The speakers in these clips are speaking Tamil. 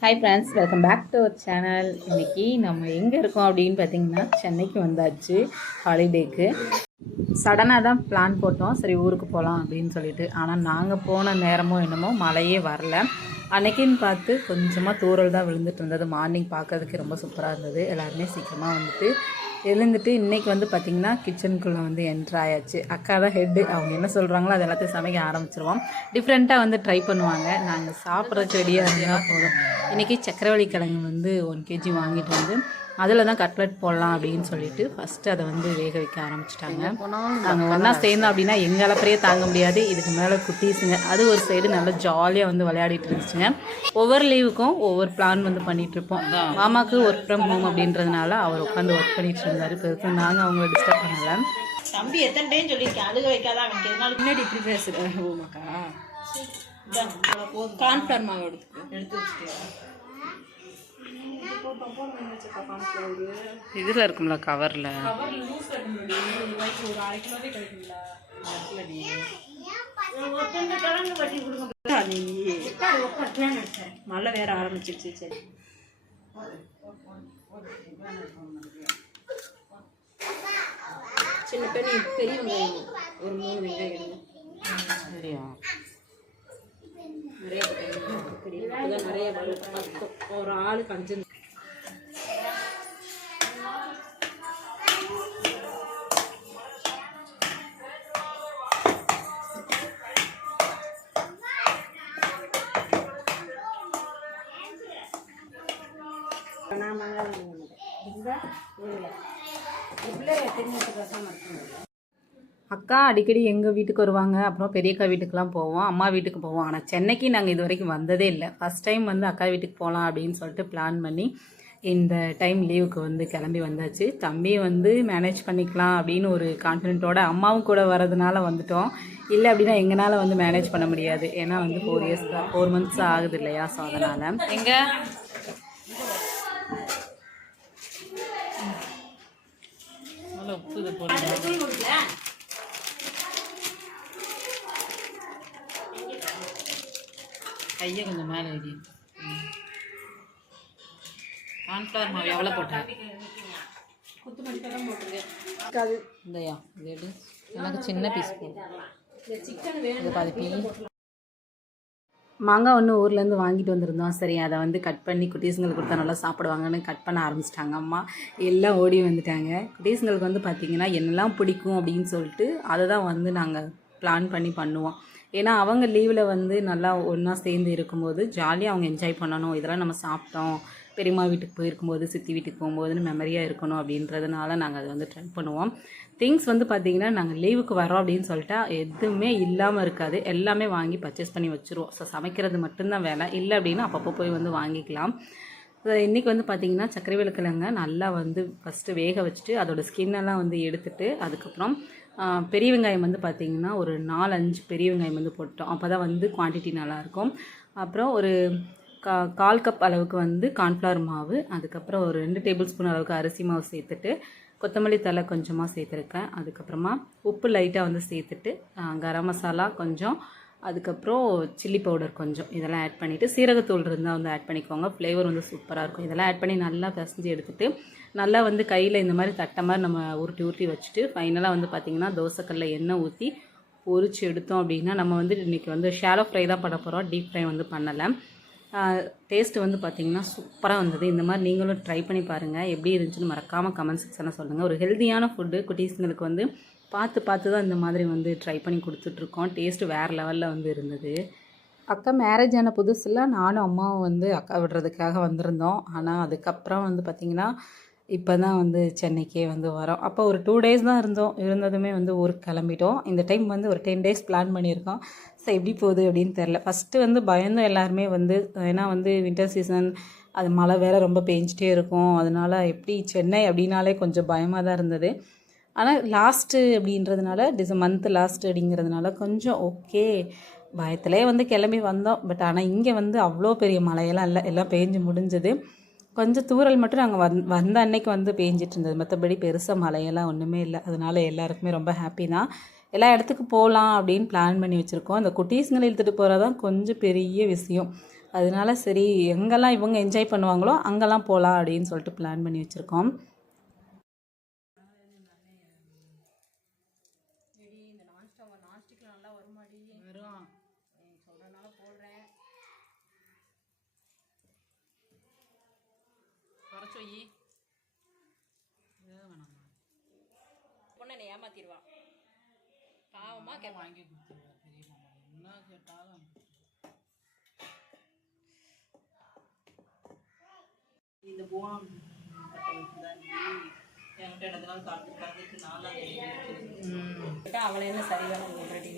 Hi friends, welcome back to our channel. இன்றைக்கி நம்ம எங்கே இருக்கோம் அப்படின்னு பார்த்தீங்கன்னா, சென்னைக்கு வந்தாச்சு ஹாலிடேக்கு. சடனாக தான் பிளான் போட்டோம், சரி ஊருக்கு போகலாம் அப்படின்னு சொல்லிட்டு. ஆனால் நாங்கள் போன நேரமோ என்னமோ மழையே வரல. அன்றைக்கின்னு பார்த்து கொஞ்சமாக தூறல் தான் விழுந்துட்டு இருந்தது. மார்னிங் பார்க்கறதுக்கு ரொம்ப சூப்பராக இருந்தது. எல்லாருமே சீக்கிரமாக வந்துட்டு எழுந்துட்டு இன்றைக்கி வந்து பார்த்திங்கன்னா கிச்சனுக்குள்ளே வந்து என்ட்ரு ஆயாச்சு. அக்கா தான் ஹெட்டு, அவங்க என்ன சொல்கிறாங்களோ அது எல்லாத்தையும் சமைக்க ஆரம்பிச்சிருவோம். டிஃப்ரெண்ட்டாக வந்து ட்ரை பண்ணுவாங்க. நாங்கள் சாப்பிட்றதுக்கு ரெடியாக இருந்தால் போதும். இன்றைக்கி சக்கரவள்ளி கிழங்கு வந்து 1 kg வாங்கிட்டு வந்து அதில் தான் கட்லெட் போடலாம் அப்படின்னு சொல்லிட்டு ஃபஸ்ட்டு அதை வந்து வேக வைக்க ஆரம்பிச்சிட்டாங்க. நாங்கள் ஒன்றா சேர்ந்தோம் அப்படின்னா எங்கள் அளப்பறையே தாங்க முடியாது. இதுக்கு மேலே குட்டீஸுங்க அது ஒரு சைடு நல்லா ஜாலியாக வந்து விளையாடிட்டு இருந்துச்சுங்க. ஒவ்வொரு லீவுக்கும் ஒவ்வொரு பிளான் வந்து பண்ணிகிட்ருப்போம். மாமாவுக்கு ஒர்க் ஃப்ரம் ஹோம் அப்படின்றதுனால அவர் உட்காந்து ஒர்க் பண்ணிட்டு இருந்தார். பெருசாக நாங்கள் அவங்கள டிஸ்டர்ப் பண்ணலை. தம்பி எத்தனை டைம் சொல்லியிருக்கேன் அழுக வைக்காத, அவனுக்கு எதனால முன்னாடி இப்படி பேசுகிறேன். ஓமாக்கா கார்ன்ஃப்ளவர் மாவு எடுத்து வச்சுட்டு இதில் இருக்கும்ல கவரில் மழை வேற ஆரம்பிச்சிருச்சு. சரி சின்ன பெரிய வெங்காயம் ஒரு 3 வெங்காயம் எடுங்க. சரியா நிறைய வரும். ஒரு ஆளுக்கு 5 அக்கா அடிக்கடி எங்கள் வீட்டுக்கு வருவாங்க. அப்புறம் பெரியக்கா வீட்டுக்கெலாம் போவோம், அம்மா வீட்டுக்கு போவோம். ஆனால் சென்னைக்கு நாங்கள் இது வரைக்கும் வந்ததே இல்லை. ஃபஸ்ட் டைம் வந்து அக்கா வீட்டுக்கு போகலாம் அப்படின்னு சொல்லிட்டு பிளான் பண்ணி இந்த டைம் லீவுக்கு வந்து கிளம்பி வந்தாச்சு. தம்பியை வந்து மேனேஜ் பண்ணிக்கலாம் அப்படின்னு ஒரு கான்ஃபிடென்ட்டோட அம்மாவும் கூட வரதுனால வந்துட்டோம். இல்லை அப்படின்னா எங்களால் வந்து மேனேஜ் பண்ண முடியாது. ஏன்னா வந்து 4 months ஆகுது இல்லையா. ஸோ அதனால் எங்கே உப்பு போடுங்க. கையை கொஞ்சம் மேலே எழுதி. கார்ன்ஃப்ளவர் மாவு எவ்வளோ போட்டேன்? இதையா இது எடு. எனக்கு சின்ன பீஸ் போதும். பாதி பீ மாங்காய் ஒன்று ஊர்லேருந்து வாங்கிட்டு வந்திருந்தோம். சரி அதை வந்து கட் பண்ணி குட்டீஸுங்களுக்கு கொடுத்தா நல்லா சாப்பிடுவாங்கன்னு கட் பண்ண ஆரம்பிச்சிட்டாங்க. அம்மா எல்லாம் ஓடி வந்துட்டாங்க. குட்டீஸுங்களுக்கு வந்து பார்த்திங்கன்னா என்னெல்லாம் பிடிக்கும் அப்படின்னு சொல்லிட்டு அதை தான் வந்து நாங்கள் பிளான் பண்ணி பண்ணுவோம். ஏன்னா அவங்க லீவில் வந்து நல்லா ஒன்றா சேர்ந்து இருக்கும்போது ஜாலியாக அவங்க என்ஜாய் பண்ணணும். இதெல்லாம் நம்ம சாப்பிட்டோம், பெரியம்மா வீட்டுக்கு போயிருக்கும்போது, சித்தி வீட்டுக்கு போகும்போதுன்னு மெமரியாக இருக்கணும் அப்படின்றதுனால நாங்கள் அதை வந்து ட்ரை பண்ணுவோம். திங்ஸ் வந்து பார்த்திங்கன்னா நாங்கள் லீவுக்கு வரோம் அப்படின்னு சொல்லிட்டா எதுவுமே இல்லாமல் இருக்காது. எல்லாமே வாங்கி பர்ச்சேஸ் பண்ணி வச்சுருவோம். ஸோ சமைக்கிறது மட்டும்தான் வேலை. இல்லை அப்படின்னா அப்பப்போ போய் வந்து வாங்கிக்கலாம். இன்றைக்கி வந்து பார்த்திங்கன்னா சக்கரவள்ளி கிழங்க நல்லா வந்து ஃபஸ்ட்டு வேக வச்சுட்டு அதோடய ஸ்கின்னெல்லாம் வந்து எடுத்துட்டு அதுக்கப்புறம் பெரிய வெங்காயம் வந்து பார்த்திங்கன்னா ஒரு 4-5 பெரிய வெங்காயம் வந்து போட்டோம். அப்போ தான் வந்து குவான்டிட்டி நல்லாயிருக்கும். அப்புறம் ஒரு 1/4 கப் அளவுக்கு வந்து கார்ன்ஃப்ளவர் மாவு, அதுக்கப்புறம் ஒரு 2 டேபிள் ஸ்பூன் அளவுக்கு அரிசி மாவு சேர்த்துட்டு கொத்தமல்லி தழை கொஞ்சமாக சேர்த்துருக்கேன். அதுக்கப்புறமா உப்பு லைட்டாக வந்து சேர்த்துட்டு கரம் மசாலா கொஞ்சம், அதுக்கப்புறம் சில்லி பவுடர் கொஞ்சம், இதெல்லாம் ஆட் பண்ணிவிட்டு சீரகத்தூள் இருந்தால் வந்து ஆட் பண்ணிக்கோங்க. ஃப்ளேவர் வந்து சூப்பராக இருக்கும். இதெல்லாம் ஆட் பண்ணி நல்லா பிசைஞ்சு எடுத்துகிட்டு நல்லா வந்து கையில் இந்த மாதிரி தட்டை மாதிரி நம்ம உருட்டி வச்சுட்டு ஃபைனலாக வந்து பார்த்திங்கன்னா தோசைக்கல்லில் எண்ணெய் ஊற்றி பொரிச்சு எடுத்தோம் அப்படின்னா நம்ம வந்து இன்றைக்கி வந்து ஷாலோ ஃப்ரை தான் பண்ண போகிறோம். டீப் ஃப்ரை வந்து பண்ணலை. டேஸ்ட்டு வந்து பார்த்திங்கன்னா சூப்பராக வந்தது. இந்த மாதிரி நீங்களும் ட்ரை பண்ணி பாருங்கள். எப்படி இருந்துச்சுன்னு மறக்காமல் கமெண்ட் செக்ஷனில் சொல்லுங்கள். ஒரு ஹெல்த்தியான ஃபுட்டு குட்டீஸுங்களுக்கு வந்து பார்த்து தான் இந்த மாதிரி வந்து ட்ரை பண்ணி கொடுத்துட்ருக்கோம். டேஸ்ட்டு வேறு லெவலில் வந்து இருந்தது. அக்கா மேரேஜ் ஆன புதுசில் நானும் அம்மாவும் வந்து அக்கா விடுறதுக்காக வந்திருந்தோம். ஆனால் அதுக்கப்புறம் வந்து பார்த்திங்கன்னா இப்போ தான் வந்து சென்னைக்கே வந்து வரோம். அப்போ ஒரு 2 days தான் இருந்ததுமே வந்து ஊருக்கு கிளம்பிட்டோம். இந்த டைம் வந்து ஒரு 10 days பிளான் பண்ணியிருக்கோம். ஸோ எப்படி போகுது அப்படின்னு தெரில. ஃபஸ்ட்டு வந்து பயந்தோம் எல்லாருமே வந்து, ஏன்னா வந்து வின்டர் சீசன், அது மழை வேறு ரொம்ப பெஞ்சிட்டே இருக்கும். அதனால் எப்படி சென்னை அப்படின்னாலே கொஞ்சம் பயமாக தான் இருந்தது. ஆனால் லாஸ்ட்டு அப்படின்றதுனால மந்த் லாஸ்ட்டு அப்படிங்கிறதுனால கொஞ்சம் ஓகே பயத்திலே வந்து கிளம்பி வந்தோம். பட் ஆனால் இங்கே வந்து அவ்வளோ பெரிய மழையெல்லாம் இல்லை, எல்லாம் பேஞ்சு முடிஞ்சது. கொஞ்சம் தூறல் மட்டும் நாங்கள் வந்த அன்னைக்கு வந்து பேஞ்சிட்டு இருந்தது. மற்றபடி பெருசாக மழையெல்லாம் ஒன்றுமே இல்லை. அதனால் எல்லாருக்குமே ரொம்ப ஹாப்பி தான். எல்லா இடத்துக்கு போகலாம் அப்படின்னு பிளான் பண்ணி வச்சுருக்கோம். அந்த குட்டீஸுங்களை இழுத்துட்டு போகிறது தான் கொஞ்சம் பெரிய விஷயம். அதனால சரி எங்கெல்லாம் இவங்க என்ஜாய் பண்ணுவாங்களோ அங்கெல்லாம் போகலாம் அப்படின்னு சொல்லிட்டு பிளான் பண்ணி வச்சுருக்கோம். பொண்ணை ஏமாத்திடுவா, பாவமா வாங்கி கொடுத்துருவா. தெரியுமா என்ன கேட்டாலும் இந்த போனம் அவளை என்ன சரியான ஆல்ரெடி.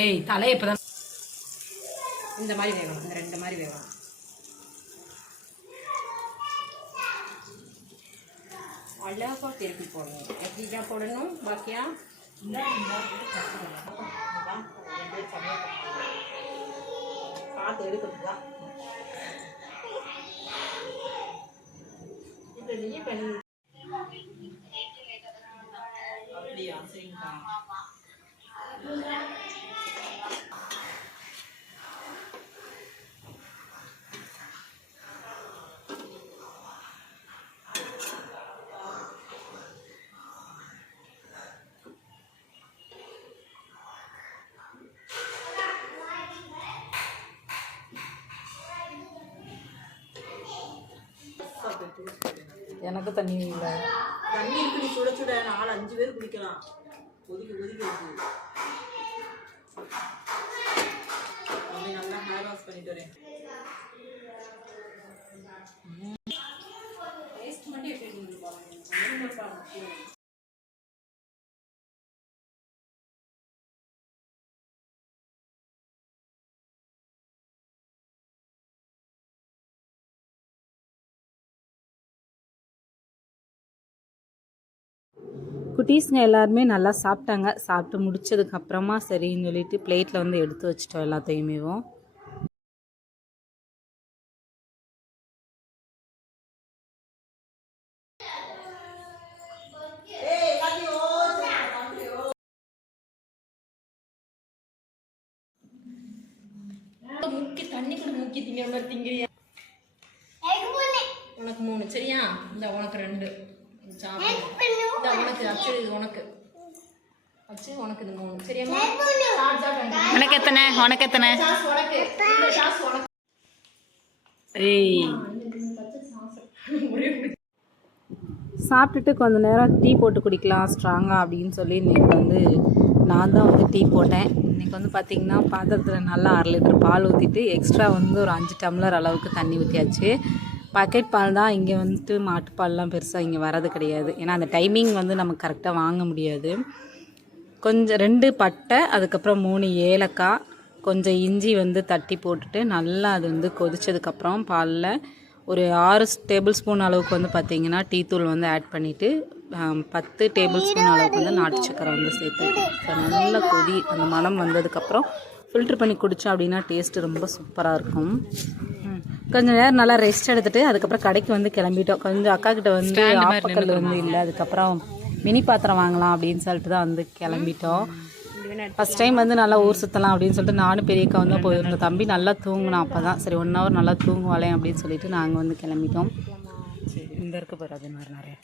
ஏய் தலையை இப்போதான் இந்த மாதிரி வேணும், இந்த 2 மாதிரி வேணும். அழகாக திருப்பி போடணும். எப்படி தான் போடணும் பாக்கியா? பார்த்து எடுக்கிறது தான். அப்படியா? சரிங்கக்கா. எனக்கு தண்ணி இல்லை. தண்ணி இப்படி சுட சுட 4-5 பேர் குடிக்கலாம். கொதிக்க இருக்கு. அப்படி நல்லா ஹேர் வாஷ் பண்ணிட்டு வரேன். குட்டீஸுங்க எல்லாருமே நல்லா சாப்பிட்டாங்க. சாப்பிட்டு முடிச்சதுக்கப்புறமா சரின்னு சொல்லிட்டு பிளேட்டில் வந்து எடுத்து வச்சிட்டோம் எல்லாத்தையுமேவும். தண்ணி கூட முக்கி திங்கிற மாதிரி திங்கிறியா? உனக்கு 3 சரியா? இந்த உனக்கு 2 உனக்கு அச்சு, உனக்கு அச்சு, உனக்கு இது 3 சரியா? உனக்கு எத்தனை? உனக்கு எத்தனை? சாப்பிட்டுட்டு கொஞ்ச நேரம் டீ போட்டு குடிக்கலாம் ஸ்ட்ராங்காக அப்படின்னு சொல்லி இன்றைக்கி வந்து நான் தான் வந்து டீ போட்டேன். இன்றைக்கி வந்து பார்த்திங்கன்னா பாத்திரத்தில் நல்லா 1/2 லிட்டர் பால் ஊற்றிட்டு எக்ஸ்ட்ரா வந்து ஒரு 5 டம்ளர் அளவுக்கு தண்ணி ஊற்றியாச்சு. பாக்கெட் பால் தான். இங்கே வந்துட்டு மாட்டுப்பால்லாம் பெருசாக இங்கே வரது கிடையாது. ஏன்னா அந்த டைமிங் வந்து நமக்கு கரெக்டாக வாங்க முடியாது. கொஞ்சம் 2 பட்டை, அதுக்கப்புறம் 3 ஏலக்காய், கொஞ்சம் இஞ்சி வந்து தட்டி போட்டுட்டு நல்லா அது வந்து கொதித்ததுக்கப்புறம் பாலில் ஒரு 6 டேபிள் ஸ்பூன் அளவுக்கு வந்து பார்த்திங்கன்னா டீ தூள் வந்து ஆட் பண்ணிவிட்டு 10 டேபிள் ஸ்பூன் அளவுக்கு வந்து நாட்டு சக்கரை வந்து சேர்த்து நல்லா கொதி அந்த மணம் வந்ததுக்கப்புறம் ஃபில்ட்ரு பண்ணி குடித்தோம் அப்படின்னா டேஸ்ட்டு ரொம்ப சூப்பராக இருக்கும். கொஞ்சம் நேரம் நல்லா ரெஸ்ட் எடுத்துகிட்டு அதுக்கப்புறம் கடைக்கு வந்து கிளம்பிட்டோம். கொஞ்சம் அக்கா கிட்ட வந்து ஆப்பக்கல் வந்து இல்லை, அதுக்கப்புறம் மினி பாத்திரம் வாங்கலாம் அப்படின்னு சொல்லிட்டு தான் வந்து கிளம்பிட்டோம். ஃபஸ்ட் டைம் வந்து நல்லா ஊர் சுற்றலாம் அப்படின்னு சொல்லிட்டு நானும் பெரியக்கா வந்து போயிருந்தோம். தம்பி நல்லா தூங்கினோம். அப்போ தான் சரி 1 ஹவர் நல்லா தூங்குவாளே அப்படின்னு சொல்லிட்டு நாங்கள் வந்து கிளம்பிட்டோம். சரி இந்த இருக்க போகிற அது மாதிரி நிறைய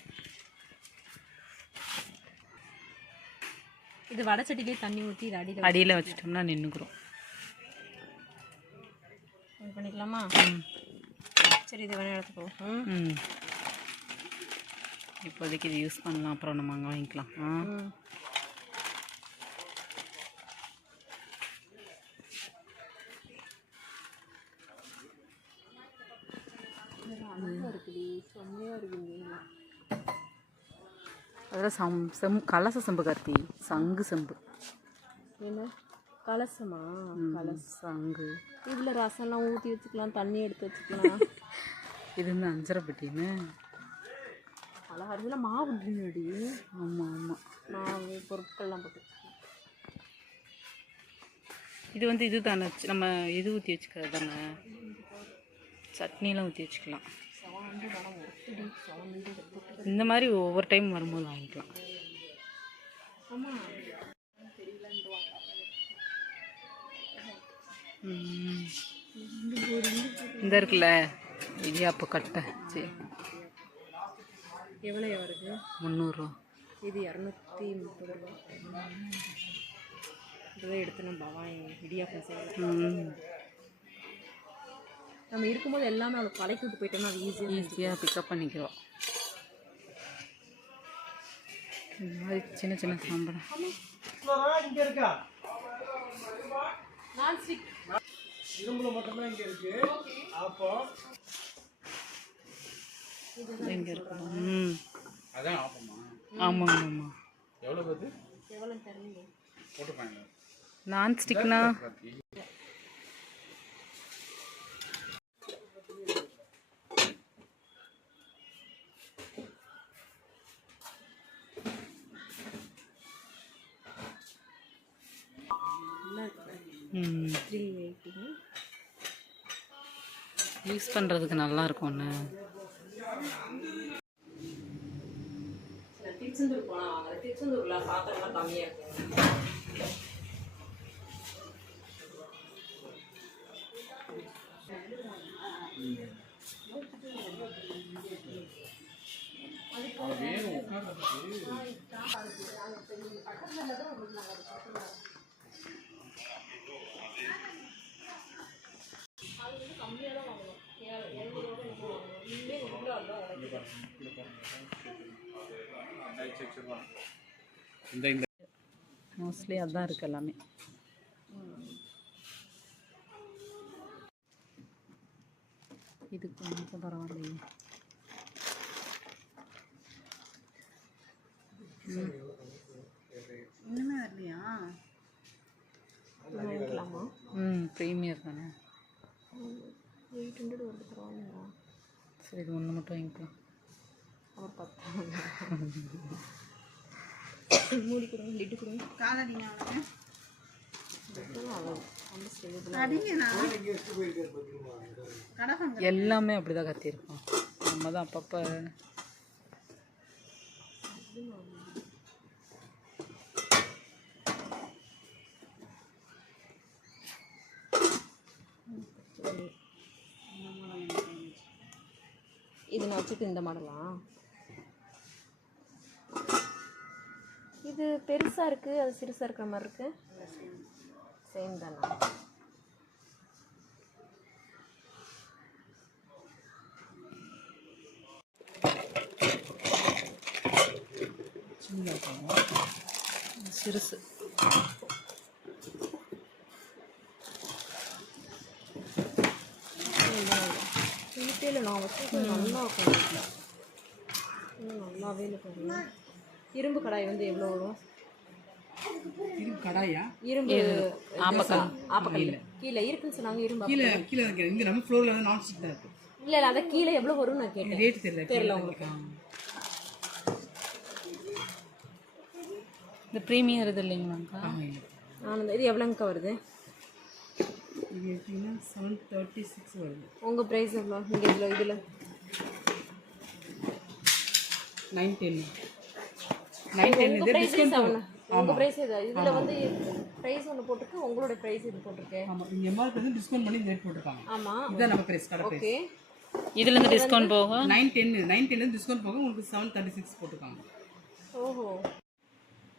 இது வடச்சட்டிலே தண்ணி ஊற்றி இது அடியில் வச்சுட்டோம்னா நின்றுக்குறோம். பண்ணிக்கலாமா? சரி இது வேணா எடுத்துக்கோ. இப்போதைக்கு இது யூஸ் பண்ணலாம், அப்புறம் நம்ம அங்கே வாங்கிக்கலாம். அதில் கலச செம்பு கார்த்தி, சங்கு செம்பு. என்ன கலசமா? சங்கு. இதில் ரசம்லாம் ஊற்றி வச்சுக்கலாம், தண்ணி எடுத்து வச்சுக்கலாம். இது வந்து 5 பெட்டின்னு அழகா இதில் மாவு முன்னாடி. ஆமாம் ஆமாம், மாவு பொருட்கள்லாம் போட்டு. இது வந்து இது தானே நம்ம இது ஊற்றி வச்சுக்கிறது தானே, சட்னிலாம் ஊற்றி வச்சுக்கலாம். இந்த மாதிரி ஒவ்வொரு டைம் வரும்போது வாங்கிக்கலாம். இந்த இருக்குல்ல இடியாப்பு கட்டை. சரி, எவ்வளோ வருது? 300 இது 230 ரூபா. இதெல்லாம் எடுத்து நம்ம இடியாப்பம் செய்யலாம். நம்ம இருக்கும்போது எல்லாமே அவளுக்கு பழக்கி விட்டு போயிட்டோம்னா அது ஈஸியாக பிக்கப் பண்ணிக்கிறோம். இந்த மாதிரி சின்ன சின்ன சாம்படம் இங்கே இருக்கா? நான்ஸ்டிக் இரும்புல மட்டும்தான் இங்கே இருக்கு. அப்போ இங்கே இருக்கணும். அதான் ஆப்பமா? ஆமாங்க ஆமாம். எவ்வளோ பார்த்து எவ்வளோ தருவீங்க? போட்டுப்பாங்க. நான்ஸ்டிக்னா யூஸ் பண்ணுறதுக்கு நல்லா இருக்கும்ண்ணே. திருச்செந்தூர் போனால் வாங்க. திருச்செந்தூரில் பாத்திரம்லாம் கம்மியாக இருக்கும். இந்த மோஸ்ட்லி அதுதான் இருக்குது எல்லாமே. இது கொஞ்சம் பரவாயில்லையே. இன்னுமே வரலையா? வாங்கிக்கலாமா? ப்ரீமியர் தானே. 800 வருது, பரவாயில்லையா? சரி, இது ஒன்று மட்டும் வாங்கிக்கலாம். அவர் 10 மூடி கொடுங்க, லிட்டு கொடுங்க. காலடிங்க அவனுக்கு எல்லாமே அப்படிதான் கத்திருக்கோம். நம்ம தான் அப்பப்போ இது நான் வச்சுட்டு இந்த மாடலா? இது பெருசாக இருக்குது, அது சிறுசாக இருக்கிற மாதிரி இருக்கு. சேம் தானா? சிறுசு. வீட்டில் நான் வச்சு நல்லா உட்காந்துருக்கேன். நல்லாவே இல்லை. இரும்பு கடாய் வந்து எவ்வளோ வரும்? இரும்பு கடாயா? இரும்பு ஆப்பக்கல். ஆப்பக்கல் கீழே இருக்குன்னு சொன்னாங்க. இரும்பு கீழே கீழே இங்கே நம்ம ஃப்ளோரில் வந்து நான் ஸ்டிக் தான் இருக்குது. இல்லை இல்லை, அதை கீழே எவ்வளோ வரும்னு நான் கேட்டேன். ரேட் தெரியல உங்களுக்கு. இந்த ப்ரீமியர் இது இல்லைங்களாக்கா? நான் இது எவ்வளோங்கக்கா வருது? இது எப்படின்னா 736 வருது. உங்கள் ப்ரைஸ் எவ்வளோ? நீங்கள் இதில் 910. உங்கள் ப்ரைஸ் இது. இதில் வந்து ப்ரைஸ் ஒன்று போட்டிருக்கு, உங்களோட ப்ரைஸ் இது போட்டிருக்கேன். ஆமாம், இந்த எம்ஆர்பி வந்து டிஸ்கவுண்ட் பண்ணி ரேட் போட்டுருக்காங்க. ஆமாம், இதுதான் நம்ம ப்ரைஸ், கடை ப்ரைஸ். ஓகே. இதுலேருந்து டிஸ்கவுண்ட் போக 910 டிஸ்கவுண்ட் போக உங்களுக்கு 736 போட்டுருக்காங்க. ஓஹோ,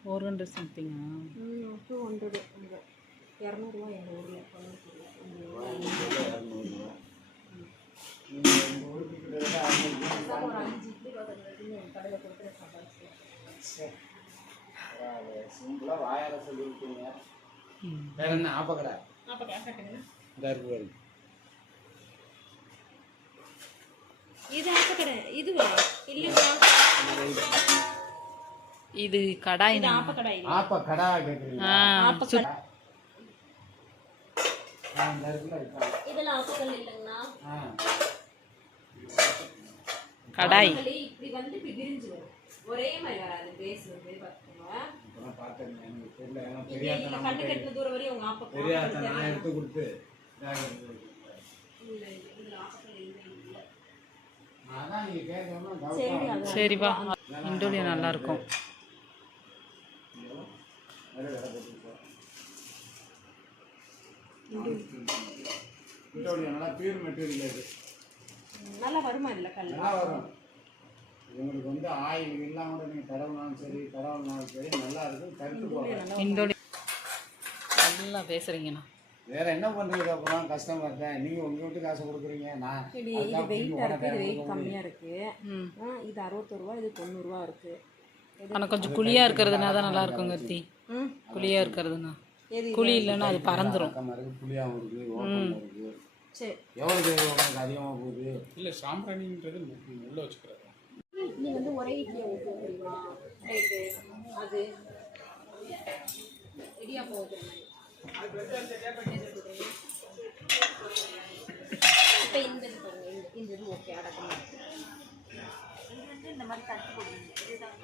400 சம்திங்கா? 200. 200 எங்கள் ஊரில். ஒரு 5 இட்லி கடையில் கொடுக்குற சம்பாதிச்சு சிம்பிளா வாயார சொல்லிருக்கீங்க. வேற என்ன ஆப்பக்கடை? இந்த இருக்கு பாருங்க. இது ஆப்பக்கடை. இதுவா? இல்லையா, இது கடாய். இது ஆப்பக்கடை. ஆப்பக்கடா கேக்குறீங்க? ஆப்பக்கடை. இந்த இருக்குல இதெல்லாம் ஆப்பக்கல் இல்லைங்கண்ணா. கடாய் இப்படி வந்து இப்படி விரிஞ்சு வரும். ஒரே மாதிரி வராது. பேஸ் வந்து பார்த்துக்கோங்க. இப்பதான் பார்த்தேன். எனக்கு தெரியல. ஏன்னா நீங்க பெரியாத்த கண்ணு கட்டின தூரம் வரையும் உங்க ஆப்பக்கல். பெரியாத்த நான் எடுத்து கொடுத்து அதான் நீங்க கேட்கணும். சரிப்பா. இண்டோலியா நல்லா இருக்கும். வேற வேற போட்டு பெட்ரோலியம் நல்லா பியூர் மெட்டீரியல் இது. நல்லா வருமா இல்லை கல்? நல்லா வரும். உங்களுக்கு வந்து ஆயில் இல்லாம கூட நீங்கள் தடவினாலும் சரி தடவினாலும் சரி நல்லா இருக்கும். கருத்து போகும். இந்தோடி நல்லா பேசுகிறீங்கண்ணா. வேற என்ன பண்ணுறது? அப்புறம் கஸ்டமர் தான். நீங்கள் உங்கள் வீட்டு காசு கொடுக்குறீங்க. நான் இது வெயிட்டாக இருக்குது, இது வெயிட் கம்மியாக இருக்குது. இது 61 ரூபா, இது 90 ரூபா இருக்குது. ஆனால் கொஞ்சம் குழியாக இருக்கிறதுனா தான் நல்லா இருக்கும் கத்தி. குழியாக இருக்கிறதுனா குழி இல்லைன்னா அது பறந்துடும். புளியாகவும் இருக்குது, ஓட்டமும் இருக்குது. சரி, எவ்வளோ தேவை உங்களுக்கு அதிகமாக போகுது? இல்லை சாம்பிராணின்றது உள்ளே வச்சுக்கிறாங்க. நீ வந்து ஒரே இட்லியை ஊற்றுறீங்களா? ரைட்டு, அது இடியாப்பம் ஊற்றுற மாதிரி. இப்போ இந்த இது பாருங்க, இந்த இது ஓகே அடக்கமாக. இது வந்து இந்த மாதிரி தட்டு போடுங்க. இதுதான்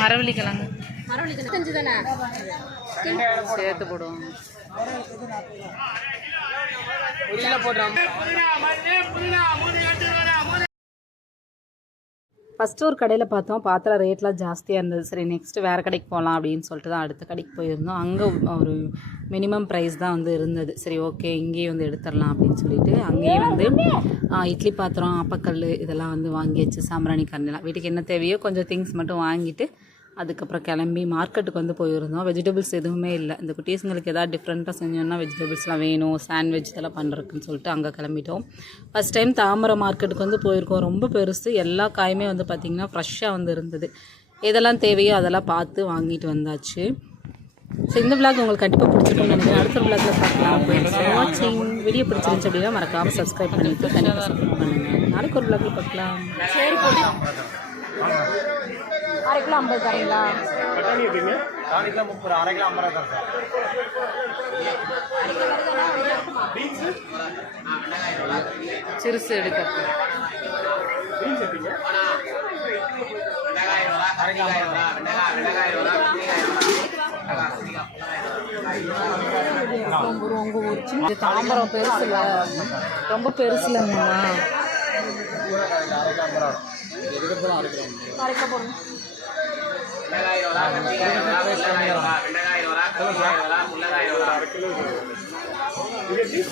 மரவள்ளிக்கிழங்கு மரவள்ளிக்கிழங்கு 5 தானே சேர்த்து போடுவோம். ஃபஸ்ட்டு ஒரு கடையில் பார்த்தோம், பாத்திரம் ரேட்லாம் ஜாஸ்தியாக இருந்தது. சரி நெக்ஸ்ட்டு வேறு கடைக்கு போகலாம் அப்படின்னு சொல்லிட்டு தான் அடுத்த கடைக்கு போயிருந்தோம். அங்கே ஒரு மினிமம் ப்ரைஸ் தான் வந்து இருந்தது. சரி ஓகே இங்கேயே வந்து எடுத்துடலாம் அப்படின்னு சொல்லிட்டு அங்கேயே வந்து இட்லி பாத்திரம், அப்பக்கல் இதெல்லாம் வந்து வாங்கியாச்சு. சாம்பிராணி கரண்டிலாம் வீட்டுக்கு என்ன தேவையோ கொஞ்சம் திங்ஸ் மட்டும் வாங்கிட்டு அதுக்கப்புறம் கிளம்பி மார்க்கெட்டுக்கு வந்து போயிருந்தோம். வெஜிடபிள்ஸ் எதுவுமே இல்லை. இந்த குட்டீஸுங்களுக்கு எதாவது டிஃப்ரெண்ட்டாக செஞ்சோன்னா வெஜிடபிள்ஸ்லாம் வேணும், சாண்ட்விச் இதெல்லாம் பண்ணுறதுக்குன்னு சொல்லிட்டு அங்கே கிளம்பிட்டோம். ஃபஸ்ட் டைம் தாமரை மார்க்கெட்டுக்கு வந்து போயிருக்கோம். ரொம்ப பெருசு. எல்லா காயுமே வந்து பார்த்திங்கன்னா ஃப்ரெஷ்ஷாக வந்து இருந்தது. எதெல்லாம் தேவையோ அதெல்லாம் பார்த்து வாங்கிட்டு வந்தாச்சு. ஸோ இந்த விளாக் உங்களுக்கு கண்டிப்பாக பிடிச்சிருக்கும்னு நினைக்கிறேன். அடுத்த விளாகில் பார்க்கலாம். வாட்சிங் வீடியோ பிடிச்சிருந்துச்சு அப்படின்னா மறக்காமல் சப்ஸ்கிரைப் பண்ணிவிட்டு கண்டிப்பாக சப்ஸ்கிரைப் பண்ணுங்கள். நாளைக்கு ஒரு விளாகில் பார்க்கலாம். சரி போட்டு 1/2 கிலோ 50 தரீங்களா? பட்டாணி எப்படிங்க? 4 கிலோ 30, 1/2 கிலோ 50 ரூபா சார். சிறுசு எடுக்க பீன்ஸ் எப்படிங்க? 1/2 கிலோ 50 ரூபா. உங்கள் ஒரு சின்ன தாம்பரம் பெருசுல ரொம்ப பெருசுலங்கண்ணா. 1/2 கிலோ போடுங்க. இது எப்படி?